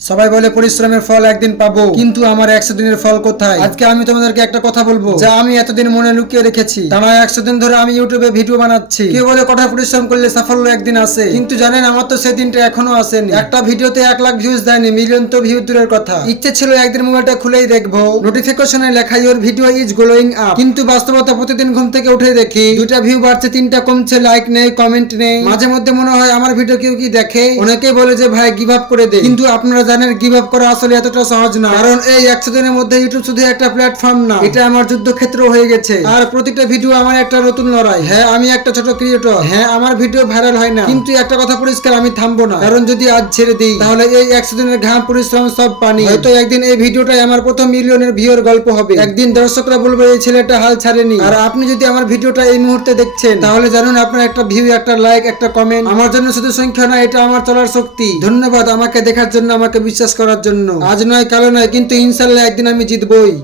সবাই বলে পরিশ্রমের ফল একদিন পাবো, কিন্তু আমার 100 দিনের ফল কোথায়? আজকে আমি তোমাদেরকে একটা কথা বলবো যা আমি এতদিন মনে লুকিয়ে রেখেছি। টানা 100 দিন ধরে আমি ইউটিউবে ভিডিও বানাচ্ছি। কেউ বলে কঠোর পরিশ্রম করলে সাফল্য একদিন আসে, কিন্তু জানেন আমার তো সেই দিনটা এখনো আসেনি। একটা ভিডিওতে 1 লাখ ভিউজ দেয়নি, মিলিয়ন তো ভিউ দূরের কথা। ইচ্ছে ছিল একদিন মোবাইলটা খুলেই দেখবো, নোটিফিকেশনে লেখা your video is glowing up, কিন্তু বাস্তবতা প্রতিদিন ঘুম থেকে উঠে দেখি 2টা ভিউ বাড়ছে, 3টা কমছে, লাইক নেই, কমেন্ট নেই। মাঝে মধ্যে মনে হয় আমার ভিডিও কেউ কি দেখে? অনেকেই বলে যে ভাই গিভ আপ করে দে, কিন্তু আপনারা জানেন গিভ আপ করা আসলে এতটা সহজ না। কারণ এই 100 দিনের মধ্যে ইউটিউব শুধু একটা প্ল্যাটফর্ম না, এটা আমার যুদ্ধক্ষেত্র হয়ে গেছে। আর প্রতিটা ভিডিও আমার একটা নতুন লড়াই। হ্যাঁ, আমি একটা ছোট ক্রিয়েটর, হ্যাঁ আমার ভিডিও ভাইরাল হয় না, কিন্তু একটা কথা পরিষ্কার, আমি থামবো না। কারণ যদি আজ ছেড়ে দিই তাহলে এই 100 দিনের ঘাম পরিশ্রম সব পানি। হয়তো একদিন এই ভিডিওটাই আমার প্রথম মিলিয়নের ভিউর গল্প হবে। একদিন দর্শকরা বলবে এই ছেলেটা হাল ছাড়েনি। আর আপনি যদি আমার ভিডিওটা এই মুহূর্তে দেখছেন তাহলে জানুন আপনার একটা ভিউ, একটা লাইক, একটা কমেন্ট আমার জন্য শুধু সংখ্যা না, এটা আমার চলার শক্তি। ধন্যবাদ আমাকে দেখার জন্য, আমাকে বিশ্বাস করার জন্য। আজ নয় কালো নয়, কিন্তু ইনশাল্লাহ একদিন আমি জিতবই।